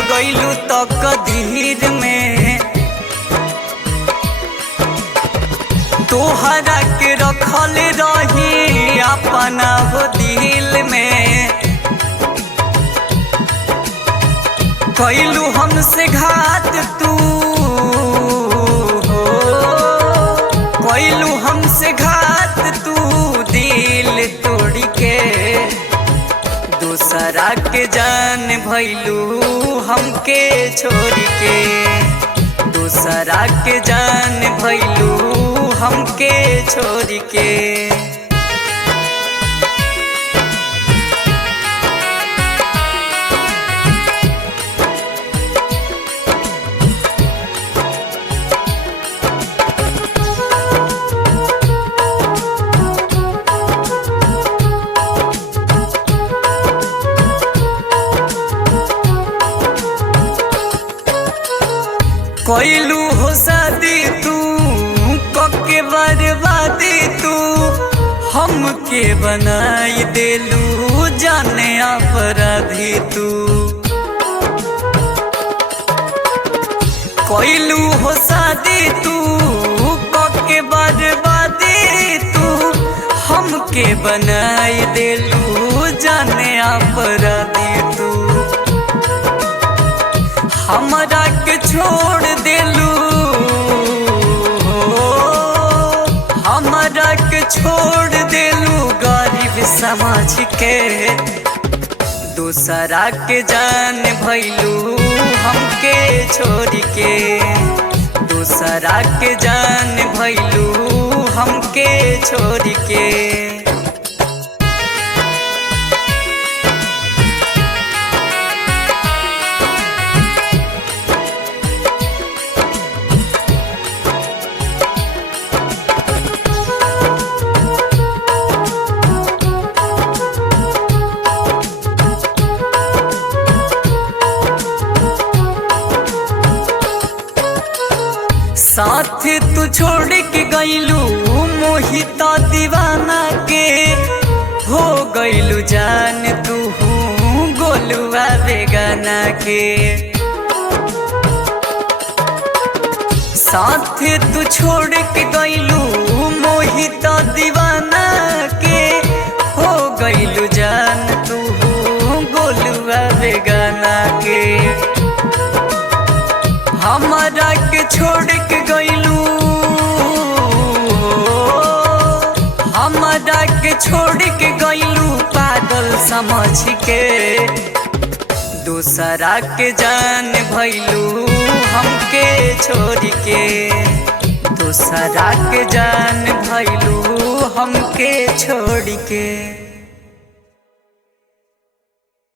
लगैलू तकदीर में, तोहरा के रखल रही अपना हो दिल में। कैलू हमसे घात तू हो, कैलू हमसे घात तू दिल तोड़ के। दूसरा के जान भैलू हमके छोड़ के, दूसरा के जान भैलू हमके छोड़ के। कैलू हो शादी तू कके बर्बादी तू, हमके बनाई देलू जाने अपराधी तू। कैलू हो शादी तू कके बर्बादी तू, हमके बनाई देलू जाने अपराधी तू। हमरा के छोड़ देलू, हमरा के छोड़ देलू गरीब समाज के। दूसरा के जान भैलू हमके छोड़ के, दूसरा के जान भैलू हमके छोड़ के। साथ तू छोड़ के गईलू मोहिता दीवाना के, हो गईलू जान तू गोलुआ बेगाना के। साथ तू छोड़ के गईलू मोहिता दीवाना के, हो गईलू जान तू गोलुआ बेगाना के। हमरा के छोड़ के गईलू, हमरा के छोड़ के गईलू पागल समझ के। दूसरा के जान भैलू हमके छोड़ के, दूसरा के जान भैलू हमके छोड़ के।